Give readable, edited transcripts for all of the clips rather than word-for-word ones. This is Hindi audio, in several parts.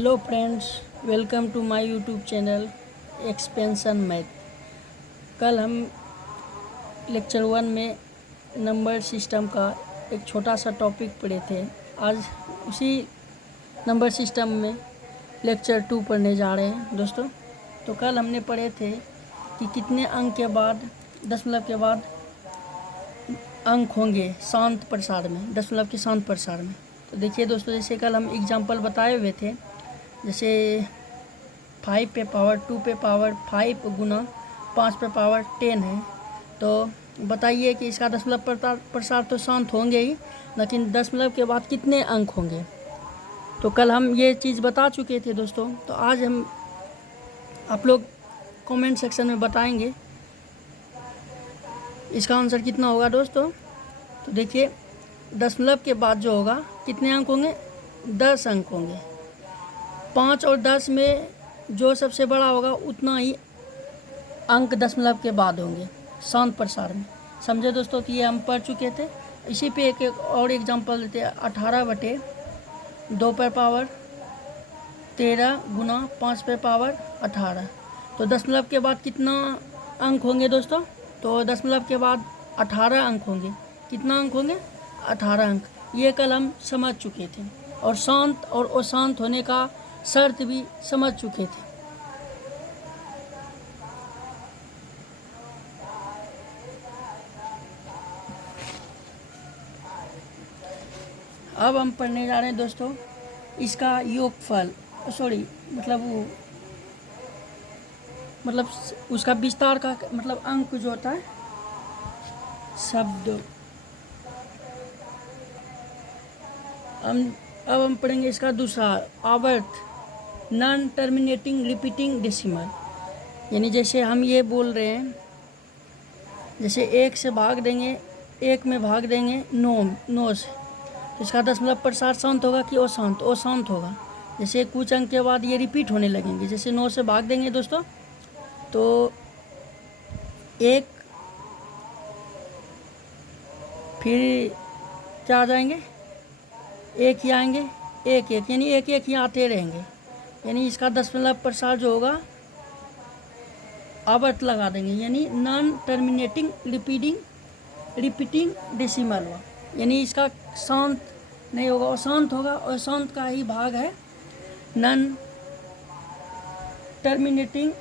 Hello friends, welcome to my YouTube channel expansion math. कल हम लेक्चर 1 में नंबर सिस्टम का एक छोटा सा टॉपिक पढ़े थे। आज उसी नंबर सिस्टम में लेक्चर 2 पढ़ने जा रहे हैं दोस्तों। तो कल हमने पढ़े थे कि कितने अंक के बाद दशमलव के बाद अंक होंगे शांत प्रसार में, दशमलव के शांत प्रसार में। तो देखिए दोस्तों, जैसे कल हम एग्जाम्पल बताए हुए थे, जैसे 5 पे पावर 2 पे पावर 5 गुना 5 पे पावर 10 है। तो बताइए कि इसका दशमलव प्रसार तो शांत होंगे ही, लेकिन दशमलव के बाद कितने अंक होंगे। तो कल हम ये चीज़ बता चुके थे दोस्तों। तो आज हम आप लोग कमेंट सेक्शन में बताएंगे इसका आंसर कितना होगा दोस्तों। तो देखिए, दशमलव के बाद जो होगा कितने अंक होंगे, 10 अंक होंगे। 5 और 10 में जो सबसे बड़ा होगा उतना ही अंक दशमलव के बाद होंगे शांत प्रसार में। समझे दोस्तों कि ये हम पढ़ चुके थे। इसी पे एक और एग्जांपल देते हैं। 18/2 पे पावर 13 गुना 5 पे पावर 18। तो दशमलव के बाद कितना अंक होंगे दोस्तों। तो दशमलव के बाद 18 अंक होंगे। कितना अंक होंगे, 18 अंक। ये कल हम समझ चुके थे और शांत और अशांत होने का शर्त भी समझ चुके थे। अब हम पढ़ने जा रहे हैं दोस्तों इसका योगफल, मतलब उसका विस्तार का मतलब अंक जो होता है शब्द। अब हम पढ़ेंगे इसका दूसरा आवर्त, नॉन टर्मिनेटिंग रिपीटिंग डेसिमल। यानी जैसे हम ये बोल रहे हैं, जैसे 1 से भाग देंगे, 1 में भाग देंगे 9 से, तो इसका दशमलव प्रसार शांत होगा कि अशांत, अशांत होगा। जैसे कुछ अंक के बाद ये रिपीट होने लगेंगे। जैसे 9 से भाग देंगे दोस्तों तो 1, फिर क्या आ जाएंगे, 1 ही आएंगे, 1 1, यानी 1 1 ही आते रहेंगे। यानी इसका दशमलव प्रसार जो होगा आवर्त लगा देंगे, यानी नॉन टर्मिनेटिंग रिपीटिंग डेसिमल हुआ। यानी इसका शांत नहीं होगा, अशांत होगा। अशांत का ही भाग है नॉन टर्मिनेटिंग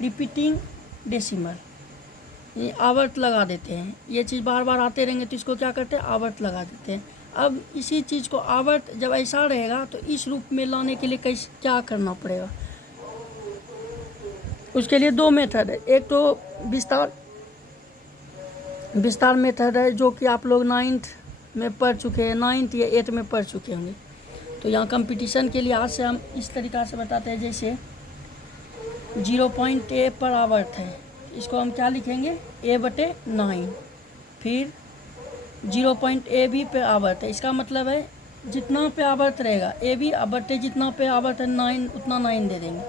रिपीटिंग डेसिमल। ये आवर्त लगा देते हैं। ये चीज़ बार बार आते रहेंगे तो इसको क्या करते हैं, आवर्त लगा देते हैं। अब इसी चीज़ को आवर्त जब ऐसा रहेगा तो इस रूप में लाने के लिए क्या करना पड़ेगा। उसके लिए 2 मेथड है। एक तो विस्तार मेथड है, जो कि आप लोग 9th में पढ़ चुके हैं, 9th या 8th में पढ़ चुके होंगे। तो यहाँ कंपटीशन के लिहाज से हम इस तरीक़ा से बताते हैं। जैसे 0.a पर आवर्त है, इसको हम क्या लिखेंगे, a/9। फिर 0.ab पे आवर्त है, इसका मतलब है जितना पे आवर्त रहेगा ए बी बटे जितना पे आवर्त है 9, उतना 9 दे देंगे।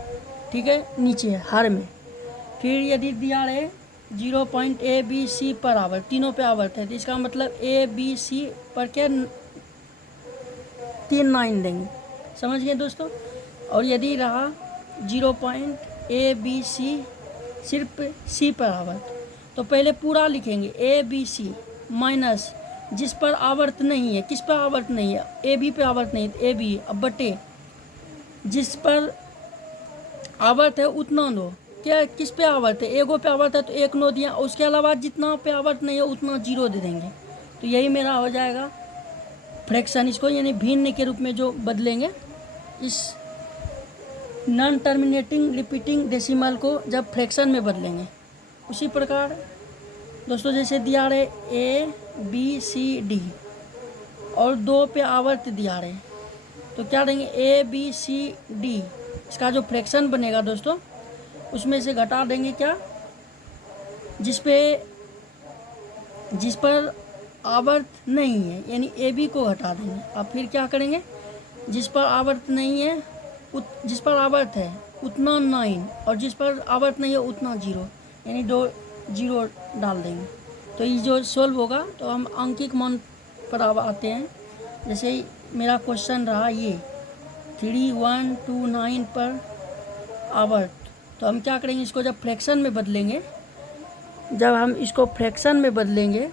ठीक है, नीचे है हर में। फिर यदि दिया रहे 0.abc पर आवर्त, तीनों पे आवर्त है, तो इसका मतलब abc पर क्या 3 9 देंगे। समझ गए दोस्तों। और यदि रहा 0.abc सिर्फ सी पर आवर्त, तो पहले पूरा लिखेंगे abc माइनस जिस पर आवर्त नहीं है, किस पर आवर्त नहीं है, ए बी पे आवर्त नहीं है, ए बी अब बटे जिस पर आवर्त है उतना नो। क्या किस पे आवर्त है, एगो पे आवर्त है तो 1 नो दिया, उसके अलावा जितना पे आवर्त नहीं है उतना 0 दे देंगे। तो यही मेरा हो जाएगा फ्रैक्शन। इसको यानी भिन्न के रूप में जो बदलेंगे, इस नॉन टर्मिनेटिंग रिपीटिंग डेसिमल को जब फ्रैक्शन में बदलेंगे। उसी प्रकार दोस्तों जैसे दिया रहे ABCD और 2 पे आवर्त दिया रहे, तो क्या देंगे ABCD। इसका जो फ्रैक्शन बनेगा दोस्तों, उसमें से घटा देंगे क्या, जिस पर आवर्त नहीं है, यानी AB को घटा देंगे। अब फिर क्या करेंगे, जिस पर आवर्त नहीं है जिस पर आवर्त है उतना 9, और जिस पर आवर्त नहीं है उतना 0, यानी 2 0 डाल देंगे। तो ये जो सोल्व होगा तो हम अंकिक मान पर अब आते हैं। जैसे मेरा क्वेश्चन रहा ये 3129 पर आवर। तो हम क्या करेंगे, इसको जब फ्रैक्शन में बदलेंगे, जब हम इसको फ्रैक्शन में बदलेंगे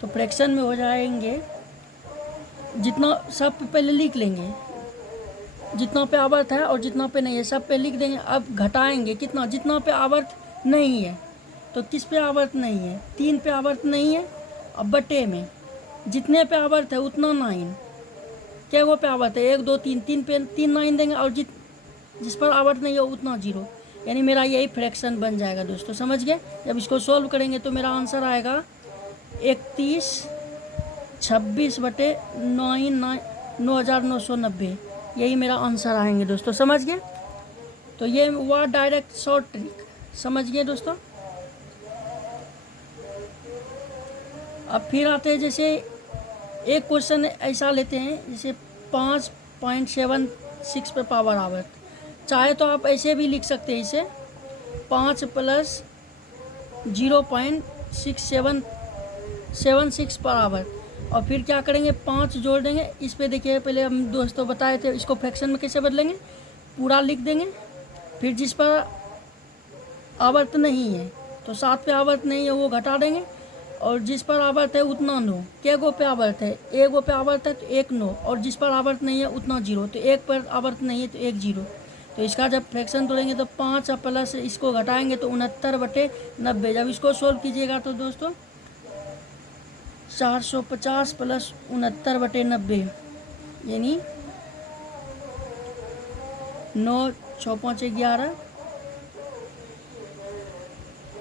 तो फ्रैक्शन में हो जाएंगे, जितना सब पे पहले लिख लेंगे, जितना पे आवर्त है और जितना पे नहीं है सब पे लिख देंगे। अब घटाएंगे कितना, जितना पे आवर्त नहीं है। तो किस पे आवर्त नहीं है, 3 पे आवर्त नहीं है। अब बटे में जितने पे आवर्त है उतना 9, क्या वो पे आवर्त है 1 2 3, 3 पे 3 9 देंगे, और जिस पर आवर्त नहीं है उतना 0, यानी मेरा यही फ्रैक्शन बन जाएगा दोस्तों, समझ गए। जब इसको सॉल्व करेंगे तो मेरा आंसर आएगा 3126/9,990, यही मेरा आंसर आएंगे दोस्तों, समझ गए। तो ये हुआ डायरेक्ट शॉर्ट ट्रिक, समझ गए दोस्तों। अब फिर आते हैं, जैसे एक क्वेश्चन ऐसा लेते हैं, जैसे 5.76 पे पावर आवर्त। चाहे तो आप ऐसे भी लिख सकते हैं, इसे 5 + 0.6776 पर आवर। और फिर क्या करेंगे, 5 जोड़ देंगे इस पे। देखिए पहले हम दोस्तों बताए थे, इसको फ्रैक्शन में कैसे बदलेंगे, पूरा लिख देंगे। फिर जिस पर आवर्त नहीं है, तो 7 पे आवर्त नहीं है वो घटा देंगे, और जिस पर आवर्त है उतना 9। क्या गो पे आवर्त है, 1 गो पे आवर्त है तो 1 9, और जिस पर आवर्त नहीं है उतना 0। तो 1 पर आवर्त नहीं है तो 1 0। तो इसका जब फ्रैक्शन तोड़ेंगे तो 5 प्लस इसको घटाएंगे तो 69/90। जब इसको सोल्व कीजिएगा तो दोस्तों 450 + 69/90, यानी 9 6 5 11,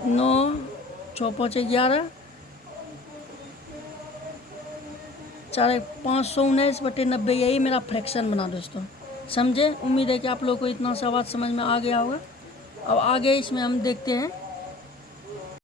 9 6 5 11, 4 519/90, यही मेरा फ्रैक्शन बना दोस्तों, समझे। उम्मीद है कि आप लोग को इतना सा बात समझ में आ गया होगा। अब आगे इसमें हम देखते हैं